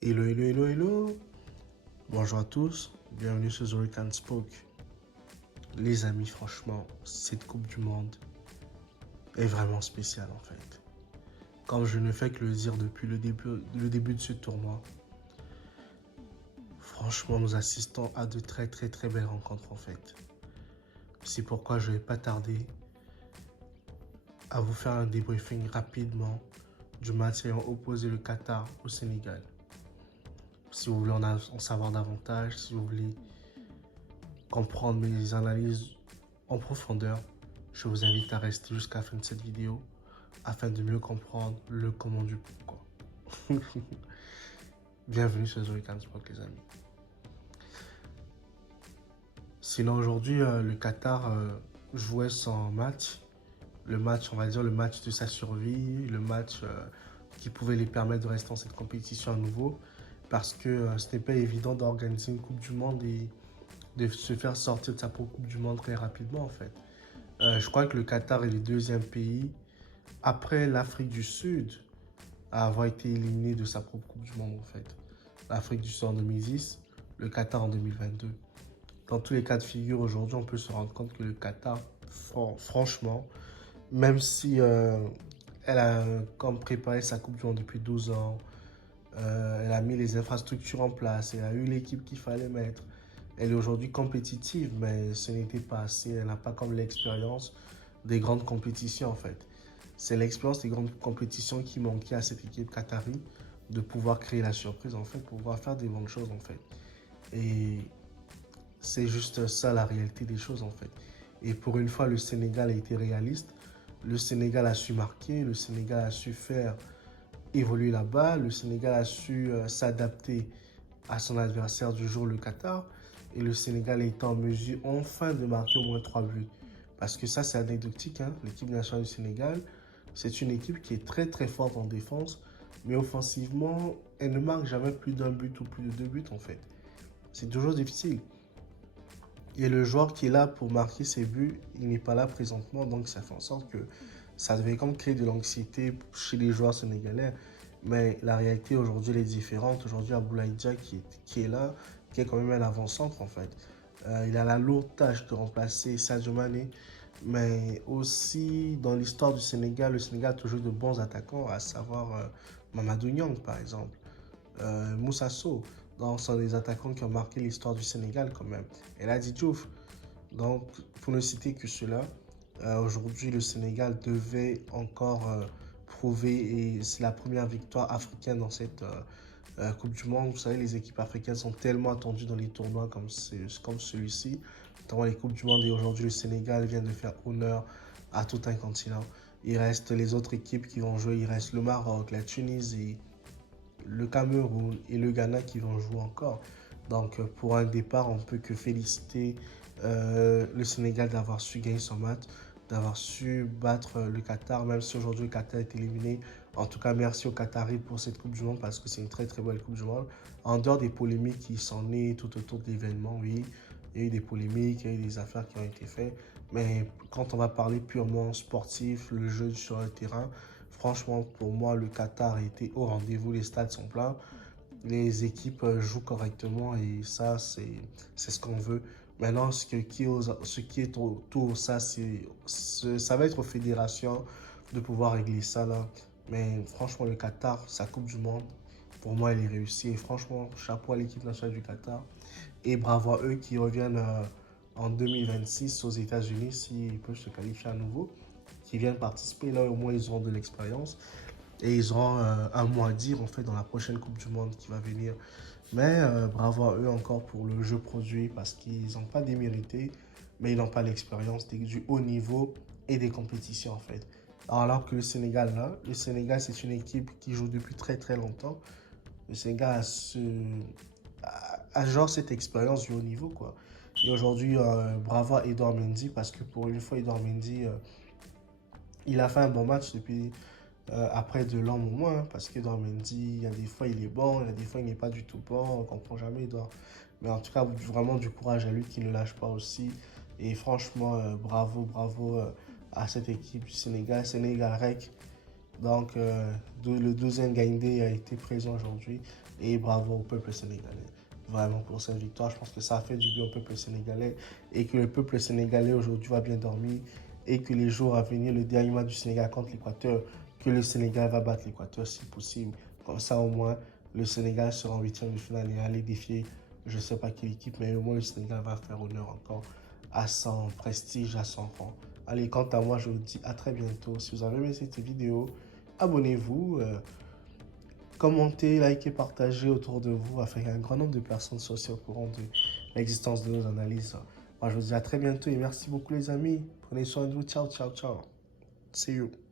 Hello, hello, hello, hello. Bonjour à tous, bienvenue sur The Rick and Spoke. Les amis, franchement, cette Coupe du Monde est vraiment spéciale en fait. Comme je ne fais que le dire depuis le début de ce tournoi, franchement, nous assistons à de très très très belles rencontres en fait. C'est pourquoi je ne vais pas tarder à vous faire un débriefing rapidement du match ayant opposé le Qatar au Sénégal. Si vous voulez en savoir davantage, si vous voulez comprendre mes analyses en profondeur, je vous invite à rester jusqu'à la fin de cette vidéo afin de mieux comprendre le comment du pourquoi. Bienvenue sur The Weekend Sport, les amis. Sinon, aujourd'hui, le Qatar jouait son match. Le match, on va dire, le match de sa survie, le match qui pouvait les permettre de rester dans cette compétition à nouveau. Parce que ce n'est pas évident d'organiser une Coupe du Monde et de se faire sortir de sa propre Coupe du Monde très rapidement, en fait. Je crois que le Qatar est le deuxième pays, après l'Afrique du Sud, à avoir été éliminé de sa propre Coupe du Monde, en fait. L'Afrique du Sud en 2010, le Qatar en 2022. Dans tous les cas de figure, aujourd'hui, on peut se rendre compte que le Qatar, franchement, même si elle a comme préparé sa Coupe du Monde depuis 12 ans, elle a mis les infrastructures en place, elle a eu l'équipe qu'il fallait mettre. Elle est aujourd'hui compétitive, mais ce n'était pas assez. Elle n'a pas comme l'expérience des grandes compétitions en fait. C'est l'expérience des grandes compétitions qui manquait à cette équipe qatari de pouvoir créer la surprise en fait, pouvoir faire des bonnes choses en fait. Et c'est juste ça la réalité des choses en fait. Et pour une fois, le Sénégal a été réaliste. Le Sénégal a su marquer, le Sénégal a su faire évoluer là-bas, le Sénégal a su s'adapter à son adversaire du jour, le Qatar. Et le Sénégal est en mesure enfin de marquer au moins 3 buts. Parce que ça, c'est anecdotique. Hein. L'équipe nationale du Sénégal, c'est une équipe qui est très très forte en défense. Mais offensivement, elle ne marque jamais plus d'un but ou plus de 2 buts en fait. C'est toujours difficile. Et le joueur qui est là pour marquer ses buts, il n'est pas là présentement. Donc ça fait en sorte que ça devait comme créer de l'anxiété chez les joueurs sénégalais. Mais la réalité aujourd'hui elle est différente. Aujourd'hui, Aboulaye Dia qui est là, qui est quand même un avant-centre en fait. Il a la lourde tâche de remplacer Sadio Mané. Mais aussi dans l'histoire du Sénégal, le Sénégal a toujours de bons attaquants, à savoir Mamadou Niang par exemple, Moussa Sow. Donc, ce sont des attaquants qui ont marqué l'histoire du Sénégal quand même. Et là, Diouf. Donc, pour ne citer que cela, aujourd'hui, le Sénégal devait encore prouver, et c'est la première victoire africaine dans cette Coupe du Monde. Vous savez, les équipes africaines sont tellement attendues dans les tournois comme celui-ci, notamment les Coupes du Monde. Et aujourd'hui, le Sénégal vient de faire honneur à tout un continent. Il reste les autres équipes qui vont jouer. Il reste le Maroc, la Tunisie, le Cameroun et le Ghana qui vont jouer encore. Donc pour un départ, on ne peut que féliciter le Sénégal d'avoir su gagner son match, d'avoir su battre le Qatar, même si aujourd'hui le Qatar est éliminé. En tout cas, merci aux Qataris pour cette Coupe du Monde parce que c'est une très très belle Coupe du Monde. En dehors des polémiques qui sont nées tout autour de l'événement, oui, il y a eu des polémiques, il y a eu des affaires qui ont été faites. Mais quand on va parler purement sportif, le jeu sur le terrain, franchement, pour moi, le Qatar était au rendez-vous, les stades sont pleins, les équipes jouent correctement et ça, c'est ce qu'on veut. Maintenant, ce qui est autour, ça va être aux fédérations de pouvoir régler ça là. Mais franchement, le Qatar, sa Coupe du Monde, pour moi, elle est réussie. Et franchement, chapeau à l'équipe nationale du Qatar. Et bravo à eux qui reviennent en 2026 aux États-Unis s'ils peuvent se qualifier à nouveau, qui viennent participer. Là, au moins, ils auront de l'expérience. Et ils auront un mot à dire en fait dans la prochaine Coupe du Monde qui va venir. Mais bravo à eux encore pour le jeu produit parce qu'ils n'ont pas démérité, mais ils n'ont pas l'expérience du haut niveau et des compétitions en fait. Alors que le Sénégal, là, le Sénégal c'est une équipe qui joue depuis très très longtemps. Le Sénégal a genre cette expérience du haut niveau quoi. Et aujourd'hui, bravo à Edouard Mendy parce que pour une fois, Edouard Mendy, il a fait un bon match depuis après de longs moments, hein, parce qu'Edouard Mendy, il y a des fois il est bon, il y a des fois il n'est pas du tout bon, on ne comprend jamais Edouard. Mais en tout cas, vraiment du courage à lui qui ne lâche pas aussi. Et franchement, bravo à cette équipe du Sénégal, Sénégal REC, Donc, le 12e Gaindé a été présent aujourd'hui et bravo au peuple sénégalais. Vraiment pour cette victoire, je pense que ça a fait du bien au peuple sénégalais et que le peuple sénégalais aujourd'hui va bien dormir et que les jours à venir, le dernier match du Sénégal contre l'Équateur, que le Sénégal va battre l'Équateur si possible. Comme ça, au moins, le Sénégal sera en huitième de finale et aller défier je ne sais pas quelle équipe, mais au moins le Sénégal va faire honneur encore à son prestige, à son rang. Allez, quant à moi, je vous dis à très bientôt. Si vous avez aimé cette vidéo, abonnez-vous, commentez, likez, partagez autour de vous afin qu'un grand nombre de personnes soient aussi au courant de l'existence de nos analyses. Moi, je vous dis à très bientôt et merci beaucoup les amis. Prenez soin de vous. Ciao, ciao, ciao. See you.